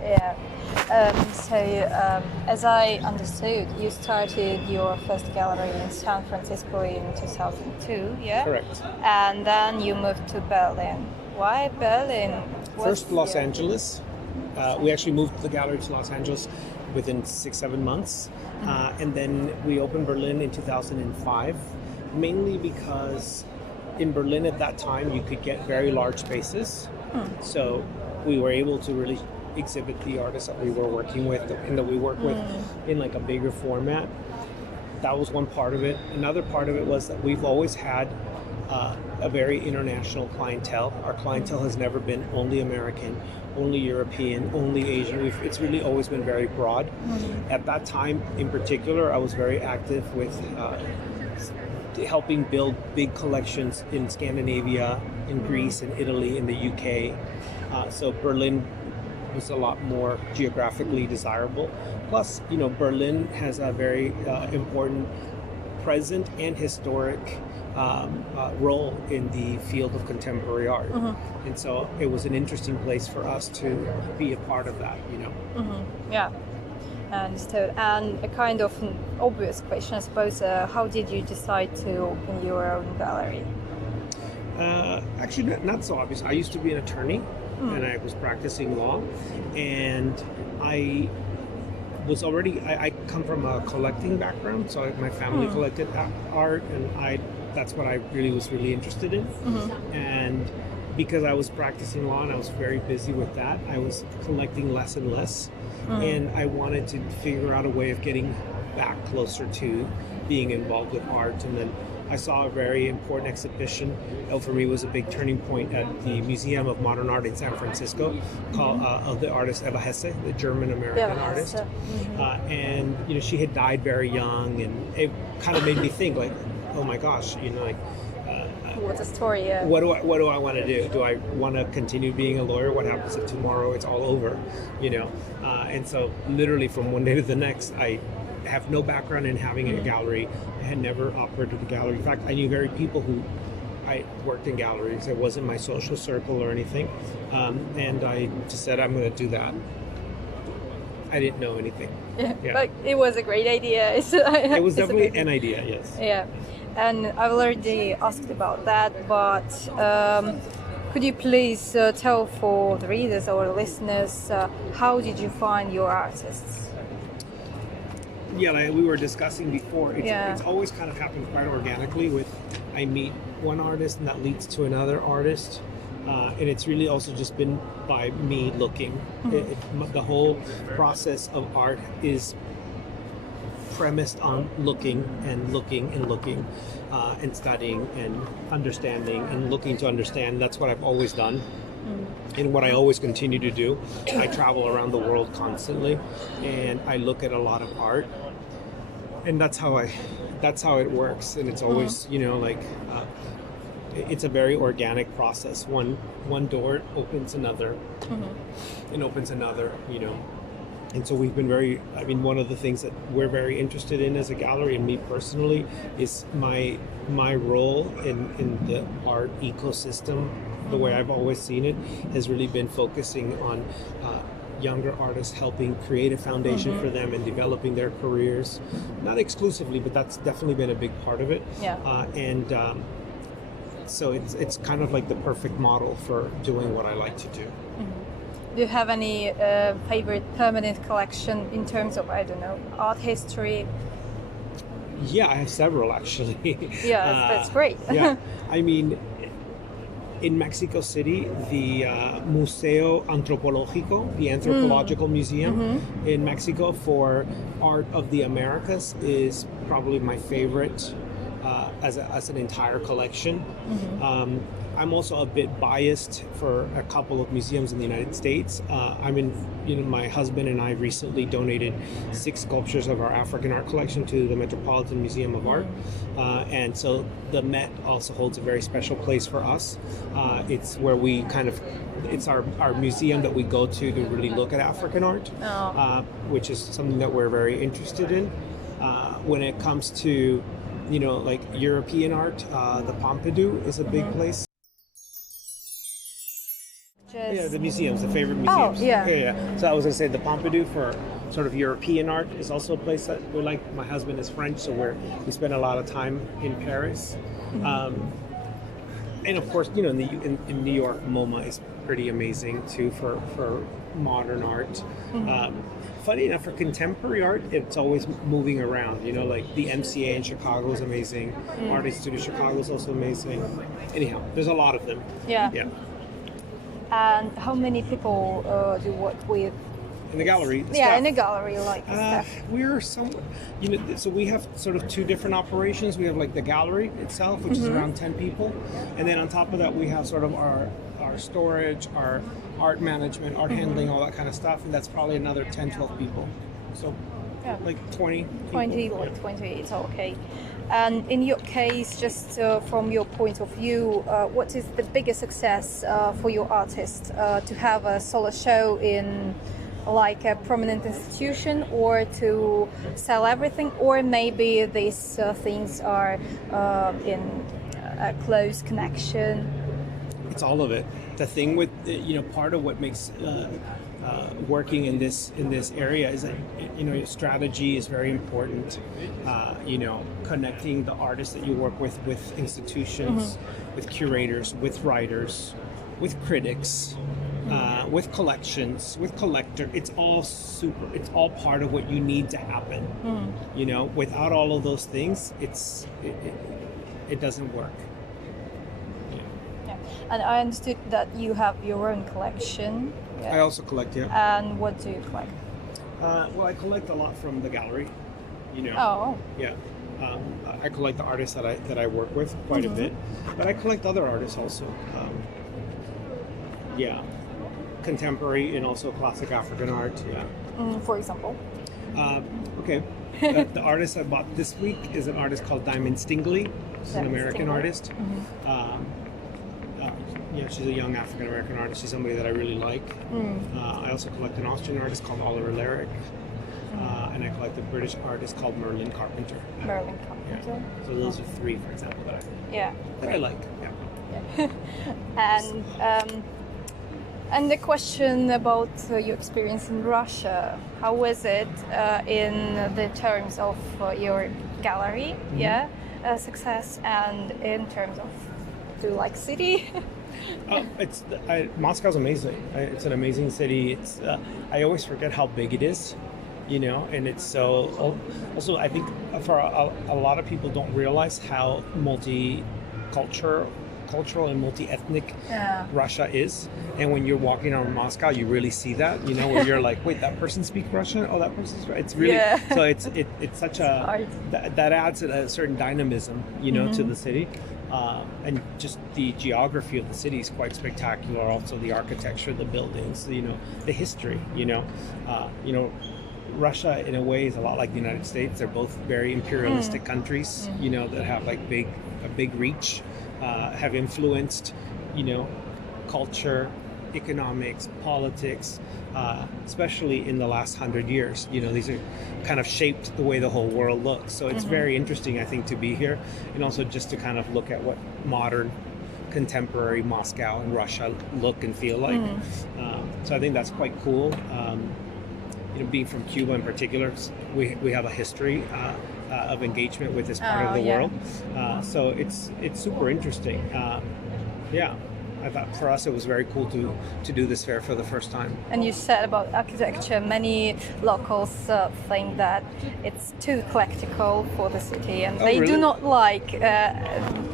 Yeah. As I understood, you started your first gallery in San Francisco in 2002, yeah? Correct. And then you moved to Berlin. Why Berlin? First, Los Angeles. We actually moved the gallery to Los Angeles within 6-7 months. And then we opened Berlin in 2005, mainly because in Berlin at that time you could get very large spaces. So we were able to really exhibit the artists that we were working with and that we work with in like a bigger format. That was one part of it. Another part of it was that we've always had a very international clientele. Our clientele has never been only American, only European, only Asian. It's really always been very broad. At that time in particular, I was very active with helping build big collections in Scandinavia, in Greece, in Italy, in the UK. So Berlin was a lot more geographically desirable. Plus, Berlin has a very important present and historic role in the field of contemporary art. And so it was an interesting place for us to be a part of that, Yeah. Understood. And a kind of an obvious question, I suppose, how did you decide to open your own gallery? Actually, not so obvious. I used to be an attorney and I was practicing law, and I come from a collecting background, so my family collected art, and that's what I was really interested in. And because I was practicing law and I was very busy with that, I was collecting less and less. And I wanted to figure out a way of getting back closer to being involved with art. And then I saw a very important exhibition. For me, it was a big turning point at the Museum of Modern Art in San Francisco, called of the artist Eva Hesse, the German-American artist. And she had died very young, and it kind of made me think, like, oh my gosh, What's the story? Yeah. What do I want to do? Do I want to continue being a lawyer? What happens if tomorrow it's all over? And so literally from one day to the next, I have no background in having a gallery. I had never operated a gallery. In fact, I knew very people who I worked in galleries. It wasn't my social circle or anything. And I just said, I'm going to do that. I didn't know anything. Yeah. But it was a great idea. It was definitely an idea, yes. Yeah. And I've already asked about that, but could you please tell for the readers or listeners, how did you find your artists? Yeah, like we were discussing before, it's always kind of happened quite organically. I meet one artist and that leads to another artist. And it's really also just been by me looking. The whole process of art is premised on looking and looking and looking and studying and understanding and looking to understand. That's what I've always done and what I always continue to do. I travel around the world constantly and I look at a lot of art, and that's how it works. And it's always it's a very organic process. One door opens another and opens another, And so we've been one of the things that we're very interested in as a gallery, and me personally, is my role in the art ecosystem. The way I've always seen it has really been focusing on younger artists, helping create a foundation for them and developing their careers. Not exclusively, but that's definitely been a big part of it. Yeah. So it's kind of like the perfect model for doing what I like to do. Do you have any favorite permanent collection in terms of, I don't know, art history? Yeah, I have several actually. Yeah, that's great. Yeah, I mean, in Mexico City, the Museo Antropológico, the Anthropological Museum in Mexico for art of the Americas, is probably my favorite as an entire collection. I'm also a bit biased for a couple of museums in the United States. My husband and I recently donated 6 sculptures of our African art collection to the Metropolitan Museum of Art. And so the Met also holds a very special place for us. It's where it's our museum that we go to really look at African art, which is something that we're very interested in. When it comes to, like European art, the Pompidou is a big place. Paris. Yeah, the museums, the favorite Oh, museums. yeah. So I was going to say the Pompidou for sort of European art is also a place that we like. My husband is French, so we spend a lot of time in Paris. And of course, you know, in New York, MoMA is pretty amazing too for modern art. Funny enough, for contemporary art, it's always moving around. You know, like the MCA in Chicago is amazing. Art Institute of Chicago is also amazing. Anyhow, there's a lot of them. Yeah. Yeah. And how many people do you work with? In the gallery. Yeah, staff. in a gallery, like stuff. We're somewhat, you know, so we have sort of two different operations. We have like the gallery itself, which is around 10 people. And then on top of that, we have sort of our storage, our art management, art handling, all that kind of stuff. And that's probably another 10, 12 people. So like 20 people. 20, like 20, it's okay. And in your case, just from your point of view, what is the biggest success for your artist to have a solo show in like a prominent institution, or to sell everything, or maybe these things are in a close connection? It's all of it. The thing with, you know, part of what makes working in this area is that, you know, strategy is very important. You know, connecting the artists that you work with institutions, with curators, with writers, with critics, with collections, with collector. It's all part of what you need to happen. You know, without all of those things, it doesn't work. Yeah. And I understood that you have your own collection. Yeah. I also collect, yeah. And what do you collect? Well, I collect a lot from the gallery, you know. Oh. Yeah. I collect the artists that I work with quite a bit, but I collect other artists also. Yeah, contemporary and also classic African art. Yeah. For example. Okay. The artist I bought this week is an artist called Diamond Stingley. She's an American artist. Yeah, she's a young African American artist. She's somebody that I really like. I also collect an Austrian artist called Oliver Lyric. And I collect a British artist called Merlin Carpenter. Merlin Carpenter. Yeah. So those are three, for example, that I like. Yeah. And the question about your experience in Russia, how was it in the terms of your gallery, success, and in terms of do you like city? Moscow's amazing. It's an amazing city. It's I always forget how big it is, you know, and it's so. Also, I think for a lot of people don't realize how cultural and multi-ethnic Russia is. And when you're walking around Moscow, you really see that, you know, where you're like, wait, that person speaks Russian? Oh, that person's right. It's really, so it's such a, that adds a certain dynamism, you know, to the city. And just the geography of the city is quite spectacular. Also the architecture, the buildings, you know, the history, you know, Russia in a way is a lot like the United States. They're both very imperialistic countries, you know, that have like a big reach, have influenced, you know, culture, economics, politics, especially in the last 100 years. You know, these are kind of shaped the way the whole world looks. So it's very interesting, I think, to be here, and also just to kind of look at what modern, contemporary Moscow and Russia look and feel like. So I think that's quite cool. You know, being from Cuba in particular, we have a history of engagement with this part of the world. So it's super interesting. Yeah. I thought for us it was very cool to do this fair for the first time. And you said about architecture, many locals think that it's too eclectical for the city, and they do not like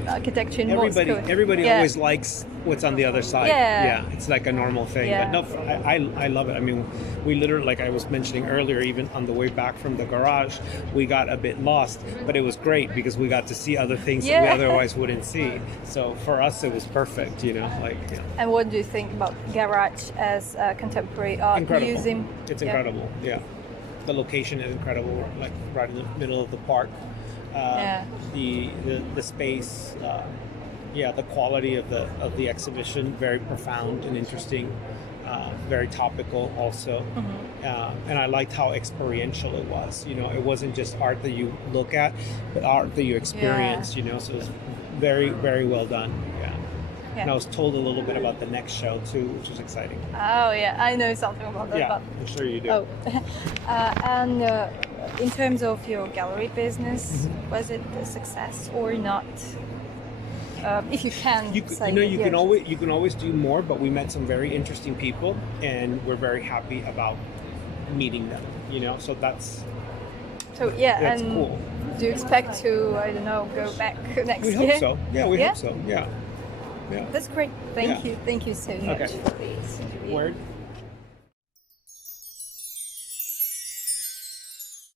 architecture in Moscow. Everybody always likes what's on the other side. Yeah, it's like a normal thing. But no, I love it. I mean, we literally, like I was mentioning earlier, even on the way back from the garage, we got a bit lost, but it was great because we got to see other things that we otherwise wouldn't see. So for us, it was perfect, you know. And what do you think about garage as a contemporary art museum? It's incredible. Yeah, the location is incredible. Like right in the middle of the park. The space. The quality of the exhibition, very profound and interesting, very topical also. And I liked how experiential it was. You know, it wasn't just art that you look at, but art that you experience. You know, so it's very, very well done. Yeah. And I was told a little bit about the next show too, which was exciting. Oh yeah, I know something about that. Yeah, But I'm sure you do. oh, and in terms of your gallery business, was it a success or not? If you can say it, You can always do more, but we met some very interesting people, and we're very happy about meeting them. So that's and cool. do you expect to, I don't know, go back next We year? hope so. Yeah, we hope so. Yeah. That's great. Thank you so much Okay. for this interview. Word.